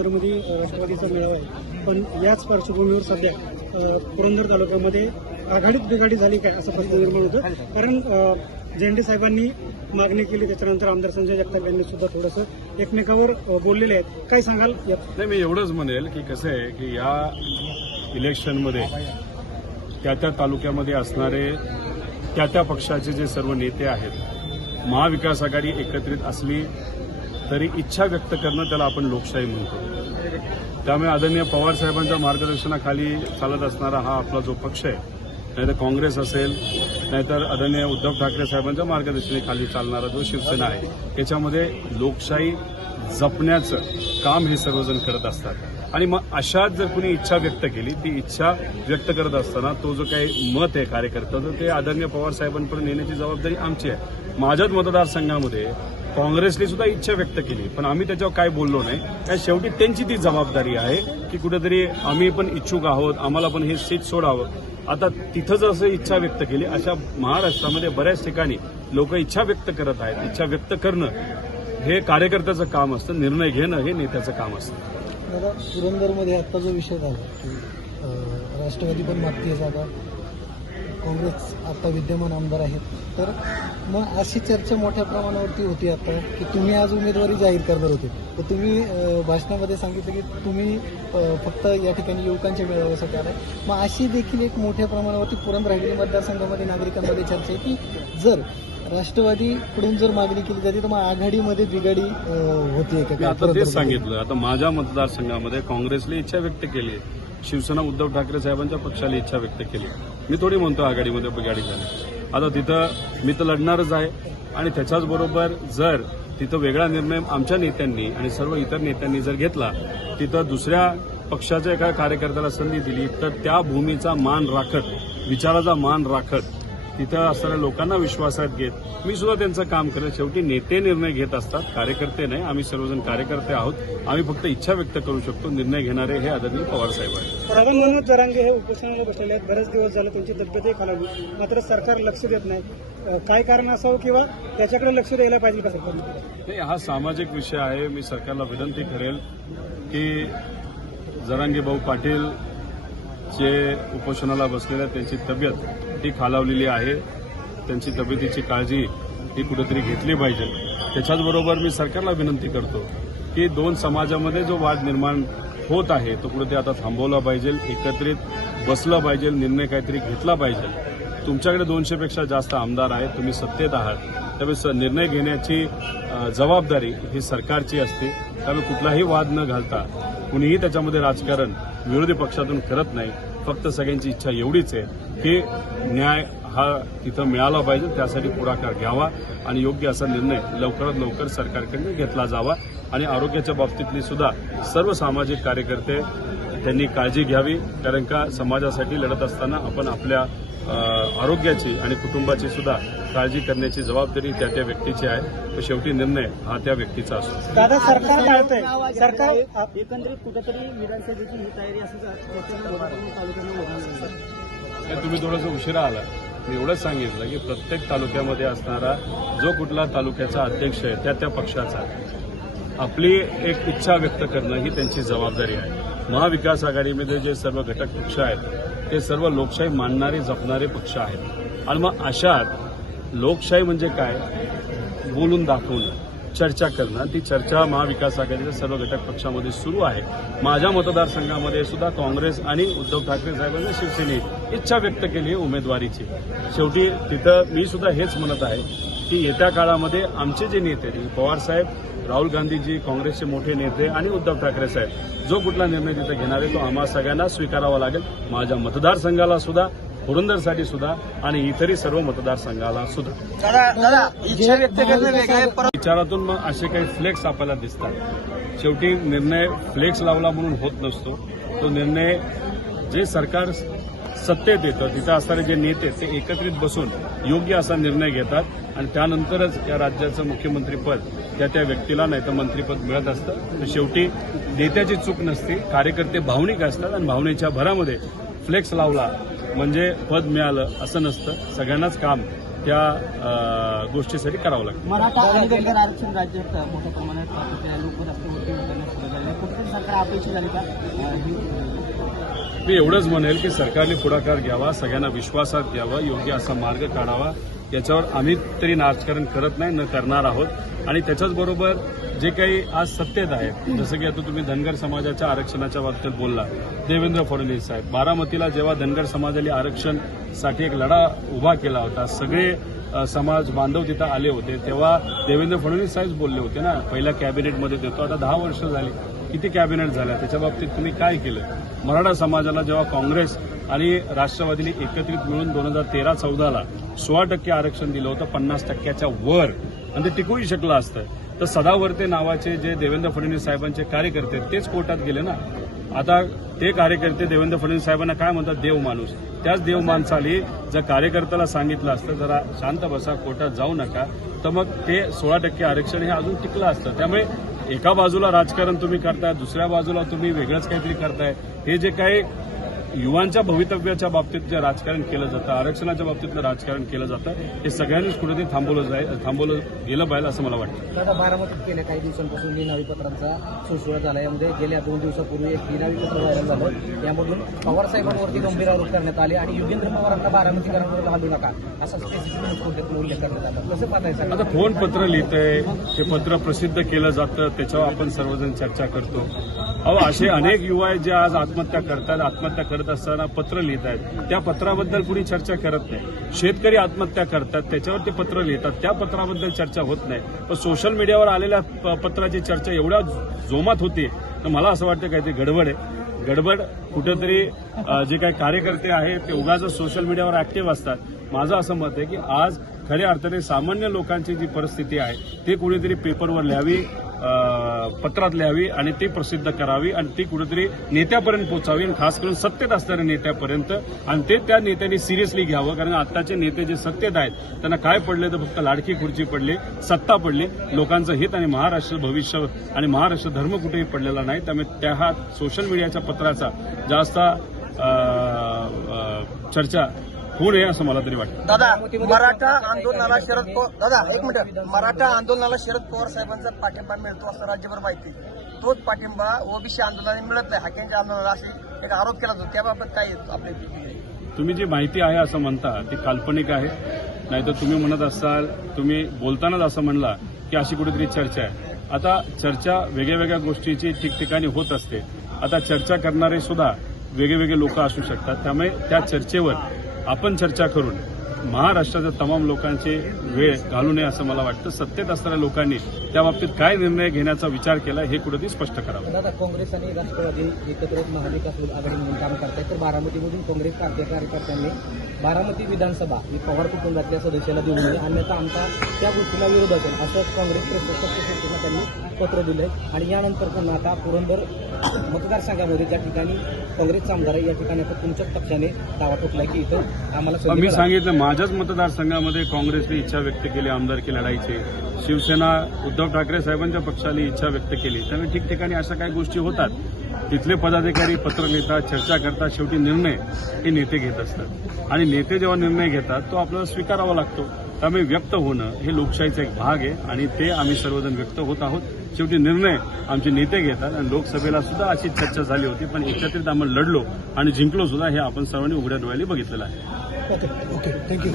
पुरंदरमध्ये राष्ट्रवादीचा मेळावा आहे. पण याच पार्श्वभूमीवर सध्या पुरंदर तालुक्यामध्ये आघाडीत बिघाडी झाली काय असा प्रश्न निर्माण होतो कारण झेंडे साहेबांनी मागणी केली त्याच्यानंतर आमदार संजय जगताप यांनी सुद्धा थोडंसं एकमेकावर बोललेले आहेत. काय सांगाल यात? नाही मी एवढंच म्हणेल की कसं आहे की या इलेक्शनमध्ये त्या त्या तालुक्यामध्ये असणारे त्या त्या पक्षाचे जे सर्व नेते आहेत महाविकास आघाडी एकत्रित असली तरी इच्छा व्यक्त करणं त्याला आपण लोकशाही म्हणतो. त्यामुळे आदरणीय पवार साहेबांच्या मार्गदर्शनाखाली चालत असणारा हा आपला जो पक्ष आहे नाहीतर काँग्रेस असेल नाहीतर आदरणीय उद्धव ठाकरे साहेबांच्या मार्गदर्शनाखाली चालणारा जो शिवसेना आहे त्याच्यामध्ये लोकशाही जपण्याचं काम हे सर्वजण करत असतात. आणि मग अशाच जर कुणी इच्छा व्यक्त केली ती इच्छा व्यक्त करत असताना तो जो काही मत आहे कार्यकर्त्याचं ते आदरणीय पवार साहेबांपर्यंत नेण्याची जबाबदारी आमची आहे. माझ्याच मतदारसंघामध्ये काँग्रेसने सुद्धा इच्छा व्यक्त केली पण आम्ही त्याच्यावर काय बोललो नाही. त्या शेवटी त्यांची ती जबाबदारी आहे की कुठेतरी आम्ही पण इच्छुक आहोत आम्हाला पण हे सीट सोडावं. आता तिथं असं इच्छा व्यक्त केली अशा महाराष्ट्रामध्ये बऱ्याच ठिकाणी लोक इच्छा व्यक्त करत आहेत. इच्छा व्यक्त करणं हे कार्यकर्त्याचं काम असतं निर्णय घेणं हे नेत्याचं काम असतं. पुरंदरमध्ये आत्ता जो विषय झाला राष्ट्रवादी पण मागते जागा काँग्रेस आता विद्यमान आमदार आहेत. तर मग अशी चर्चा मोठ्या प्रमाणावरती होती आता की तुम्ही आज उमेदवारी जाहीर करणार होते. तर तुम्ही भाषणामध्ये सांगितलं की तुम्ही फक्त या ठिकाणी युवकांच्या मेळाव्यासाठी आलाय. मग अशी देखील एक मोठ्या प्रमाणावरती पुरंदर राहिलेली मतदारसंघामध्ये नागरिकांमध्ये चर्चा आहे की जर राष्ट्रवादीकडून जर मागणी केली जाते तर मग आघाडीमध्ये बिघाडी अं, होतीये का? आता तेच? सांगितलं. आता माझ्या मतदारसंघामध्ये काँग्रेसने इच्छा व्यक्त केली. शिवसेना उद्धव ठाकरे साहेबांच्या पक्षाने इच्छा व्यक्त केली. मी थोडी म्हणतो आघाडीमध्ये बिघाडी झाली. आता तिथं मी तर लढणारच आहे आणि त्याच्याचबरोबर जर तिथं वेगळा निर्णय आमच्या नेत्यांनी आणि सर्व इतर नेत्यांनी जर घेतला तिथं दुसऱ्या पक्षाच्या एका कार्यकर्त्याला संधी दिली तर त्या भूमीचा मान राखत विचाराचा मान राखत तिथं असणाऱ्या लोकांना विश्वासात घेत मी सुद्धा त्यांचं काम करेल शेवटी नेते निर्णय घेत असतात कार्यकर्ते नाही आम्ही सर्वजण कार्यकर्ते आहोत आम्ही फक्त इच्छा व्यक्त करू शकतो निर्णय घेणारे हे आदरणीय पवार साहेब आहेत. रावण मनोज जरांगे हे उपोषणाला बसलेले आहेत. बरेच दिवस झाले त्यांची तब्येतही खालावली मात्र सरकार लक्ष देत नाही. काय कारण असावं किंवा त्याच्याकडे लक्ष द्यायला पाहिजे का सरकारने? नाही हा सामाजिक विषय आहे. मी सरकारला विनंती करेल की जरांगे भाऊ पाटील जे उपोषणाला बसलेले आहेत त्यांची तब्येत ही खालावलेली आहे त्यांची तब्येतीची काळजी ही कुठेतरी घेतली पाहिजे. त्याच्याचबरोबर मी सरकारला विनंती करतो की दोन समाजामध्ये जो वाद निर्माण होत आहे तो कुठेतरी आता थांबवला पाहिजे एकत्रित बसलं पाहिजे निर्णय काहीतरी घेतला पाहिजे. तुमच्याकडे दोनशेपेक्षा जास्त आमदार आहेत तुम्ही सत्तेत आहात. त्यामुळे निर्णय घेण्याची जबाबदारी ही सरकारची असते. त्यामुळे कुठलाही वाद न घालता कुणीही त्याच्यामध्ये राजकारण विरोधी पक्षातून करत नाही. फक्त सगळ्यांची इच्छा एवढीच आहे की न्याय हा तिथं मिळाला पाहिजे त्यासाठी पुढाकार घ्यावा आणि योग्य असा निर्णय लवकरात लवकर सरकारकडनं घेतला जावा. आणि आरोग्याच्या बाबतीतली सुद्धा सर्व सामाजिक कार्यकर्ते त्यांनी काळजी घ्यावी कारण का समाजासाठी लढत असताना आपण आपल्या आरोग्याची आणि कुटुंबाची सुद्धा काळजी करण्याची जबाबदारी त्या त्या व्यक्तीची आहे. तर शेवटी निर्णय हा त्या व्यक्तीचा असतो. दादा सरकार एकंदरीत कुठेतरी विधानसभेची ही तयारी असं तालुक्यात नाही, तुम्ही थोडंसं उशिरा आला मी एवढंच सांगितलं की प्रत्येक तालुक्यामध्ये असणारा जो कुठला तालुक्याचा अध्यक्ष आहे त्या त्या पक्षाचा. आपली एक इच्छा व्यक्त करणं ही त्यांची जबाबदारी आहे. महाविकास आघाडीमध्ये जे सर्व घटक पक्ष आहेत ते सर्व लोकशाही मानणारे जपणारे पक्ष आहेत. आणि मग अशात लोकशाही म्हणजे काय? बोलून दाखवणं चर्चा करणं. ती चर्चा महाविकास आघाडीच्या सर्व घटक पक्षामध्ये सुरू आहे. माझ्या मतदारसंघामध्ये सुद्धा काँग्रेस आणि उद्धव ठाकरे साहेबांनी शिवसेनेने इच्छा व्यक्त केली आहे उमेदवारीची. शेवटी तिथं मी सुद्धा हेच म्हणत आहे की येत्या काळामध्ये आमचे जे नेते आहेत, पवार साहेब राहुल गांधीजी काँग्रेसचे मोठे नेते आणि उद्धव ठाकरे साहेब जो कुठला निर्णय तिथे घेणार आहे तो आम्हा सगळ्यांना स्वीकारावा लागेल. माझ्या मतदारसंघाला सुद्धा पुरंदरसाठी सुद्धा आणि इतरही सर्व मतदारसंघाला सुद्धा. विचारातून मग असे काही फ्लेक्स आपल्याला दिसतात. शेवटी निर्णय फ्लेक्स लावला म्हणून होत नसतो. तो निर्णय जे सरकार सत्तेत येतं तिथं असणारे जे नेते ते एकत्रित बसून योग्य असा निर्णय घेतात आणि त्यानंतरच या राज्याचं मुख्यमंत्रीपद त्या त्या व्यक्तीला नाही तर मंत्रीपद मिळत असतं. तर शेवटी नेत्याची चूक नसते कार्यकर्ते भावनिक असतात आणि भावनेच्या भरामध्ये फ्लेक्स लावला म्हणजे पद मिळालं असं नसतं. सगळ्यांनाच काम त्या गोष्टीसाठी करावं लागतं. काय झाली का? मी एवढंच म्हणेल की सरकारने पुढाकार घ्यावा सगळ्यांना विश्वासात घ्यावा योग्य असा मार्ग काढावा. याच्यावर आम्ही तरी राजकारण करत नाही न करणार आहोत. आणि त्याच्याच बरोबर जे काही आज सत्तेत आहे जसं की आता तुम्ही धनगर समाजाच्या आरक्षणाच्या बाबतीत बोलला देवेंद्र फडणवीस साहेब. बारामतीला जेव्हा धनगर समाजाने आरक्षणसाठी एक लढा उभा केला होता सगळे समाज बांधव तिथं आले होते तेव्हा देवेंद्र फडणवीस साहेब बोलले होते ना पहिल्या कॅबिनेटमध्ये देतो आता दहा वर्ष झाली. किती कॅबिनेट झाल्या त्याच्या बाबतीत तुम्ही काय केलं? मराठा समाजाला जेव्हा काँग्रेस आणि राष्ट्रवादीने एकत्रित मिळून दोन हजार तेरा चौदाला सोळा टक्के आरक्षण दिलं होतं पन्नास टक्क्याच्या वर आणि ते टिकूही शकलं असतं. तर सदावर्ते नावाचे जे देवेंद्र फडणवीस साहेबांचे कार्यकर्ते तेच कोर्टात गेले ना? आता ते कार्यकर्ते देवेंद्र फडणवीस साहेबांना काय म्हणतात? देव माणूस. त्याच देव माणसाली जर कार्यकर्त्याला सांगितलं असतं जरा शांत बसा कोर्टात जाऊ नका तर मग ते सोळा टक्के आरक्षण हे अजून टिकलं असतं. त्यामुळे एका बाजूला राजकारण तुम्ही करताय दुसऱ्या बाजूला तुम्ही वेगळंच काहीतरी करताय. हे जे काही युवांच्या भवितव्याच्या बाबतीत जे राजकारण केलं जातं आरक्षणाच्या बाबतीतलं राजकारण केलं जातं हे सगळ्यांनीच कुठेतरी थांबवलं जाईल थांबवलं गेलं पाहिजे असं मला वाटतं. दादा बारामतीत गेल्या काही दिवसांपासून निनावी पत्रांचा सुळसुळा झाला यामध्ये गेल्या दोन दिवसापूर्वी एक निनावी पत्र व्हायरल झालं. यामधून पवार साहेबांवरती गंभीर आरोप करण्यात आले आणि योगेंद्र पवारांना बारामतीकरांवर घालू नका. असा स्पेसिफिक उल्लेख करण्यात आला. कसं पाहताय आता कोण पत्र लिहितंय? ते पत्र प्रसिद्ध केलं जातं त्याच्यावर आपण सर्वजण चर्चा करतो. अहो असे अनेक युवा आहेत जे आज आत्महत्या करतात आत्महत्या करत करत असताना पत्र लिहित आहेत. त्या पत्राबद्दल कुणी चर्चा करत नाही. शेतकरी आत्महत्या करतात त्याच्यावर ते पत्र लिहितात. त्या पत्राबद्दल चर्चा होत नाही. पण सोशल मीडियावर आलेल्या प- पत्राची चर्चा एवढ्या जोमात होती तर मला असं वाटतं काहीतरी गडबड आहे. गडबड कुठेतरी जे काही कार्यकर्ते आहेत ते उगाच सोशल मीडियावर ऍक्टिव्ह असतात. माझं असं मत आहे की आज खऱ्या अर्थाने सामान्य लोकांची जी परिस्थिती आहे ती कुणीतरी पेपरवर लिहावी पत्रात लिहावी आणि ती प्रसिद्ध करावी आणि ती कुठेतरी नेत्यापर्यंत पोहोचावी आणि खास करून सत्तेत असणाऱ्या नेत्यापर्यंत आणि ते त्या नेत्यांनी सिरियसली घ्यावं. कारण आत्ताचे नेते जे सत्तेत आहेत त्यांना काय पडले तर फक्त लाडकी खुर्ची पडली सत्ता पडली. लोकांचं हित आणि महाराष्ट्र भविष्य आणि महाराष्ट्र धर्म कुठेही पडलेला नाही. त्यामुळे त्या हा सोशल मीडियाच्या पत्राचा जास्त चर्चा होऊ नये असं मला तरी वाटतं. दादा मराठा आंदोलनाला शरद पवार दादा एक मिनिट. मराठा आंदोलनाला शरद पवार साहेबांचा पाठिंबा मिळतो असं राज्यभर माहिती आहे. तोच पाठिंबा ओबीसी आंदोलनाने मिळत नाही हाकेंच्या आंदोलनाला अशी एक आरोप केला जातो. त्याबाबत काय आहे आपली? तुम्ही जी माहिती आहे असं म्हणता ती काल्पनिक आहे. नाहीतर तुम्ही म्हणत असाल तुम्ही बोलतानाच असं म्हणला की अशी कुठेतरी चर्चा आहे. आता चर्चा वेगळ्या वेगळ्या गोष्टीची ठिकठिकाणी होत असते. आता चर्चा करणारे सुद्धा वेगळे वेगळे लोक असू शकतात. त्यामुळे त्या चर्चेवर आपण चर्चा करून महाराष्ट्राच्या तमाम लोकांचे वेळ घालू नये असं मला वाटतं. सत्तेत असणाऱ्या लोकांनी त्या बाबतीत काय निर्णय घेण्याचा विचार केला हे कुठेतरी स्पष्ट करावं. दादा काँग्रेस आणि राष्ट्रवादी एकत्रित महाविकास आघाडी म्हणून काम करतायत तर बारामतीमधून काँग्रेस कार्य- कार्यकर्त्यांनी बारामती विधानसभा ही पवार कुटुंबातल्या सदस्याला देऊ नये अन्यथा आमचा त्या गोष्टीला विरोध असेल असं काँग्रेस त्यांनी पत्र दिलंय. आणि यानंतर पुन्हा आता पुरंदर मतदारसंघामध्ये ज्या ठिकाणी काँग्रेसचा आमदार आहे या ठिकाणी आता तुमच्याच पक्षाने दावा ठोकलाय की इथं आम्हाला मी. सांगितलं माझ्याच मतदारसंघामध्ये काँग्रेसने इच्छा व्यक्त केली आमदारकी लढायची. शिवसेना उद्धव ठाकरे साहेबांच्या पक्षाने इच्छा व्यक्त केली. त्यामुळे ठिकठिकाणी अशा काही गोष्टी होतात. तिथले पदाधिकारी पत्र लिहितात चर्चा करतात शेवटी निर्णय हे नेते घेत असतात. आणि नेते जेव्हा निर्णय घेतात तो आपल्याला स्वीकारावा लागतो. त्यामुळे व्यक्त होणं हे लोकशाहीचा एक भाग आहे आणि ते आम्ही सर्वजण व्यक्त होत आहोत. शेवटी निर्णय आमचे नेते घेतात आणि लोकसभेला सुद्धा अशी चर्चा झाली होती पण एकत्रित आम्ही लढलो आणि जिंकलो सुद्धा हे आपण सर्वांनी उघड्या डोळ्याने बघितलेलं आहे. Okay thank you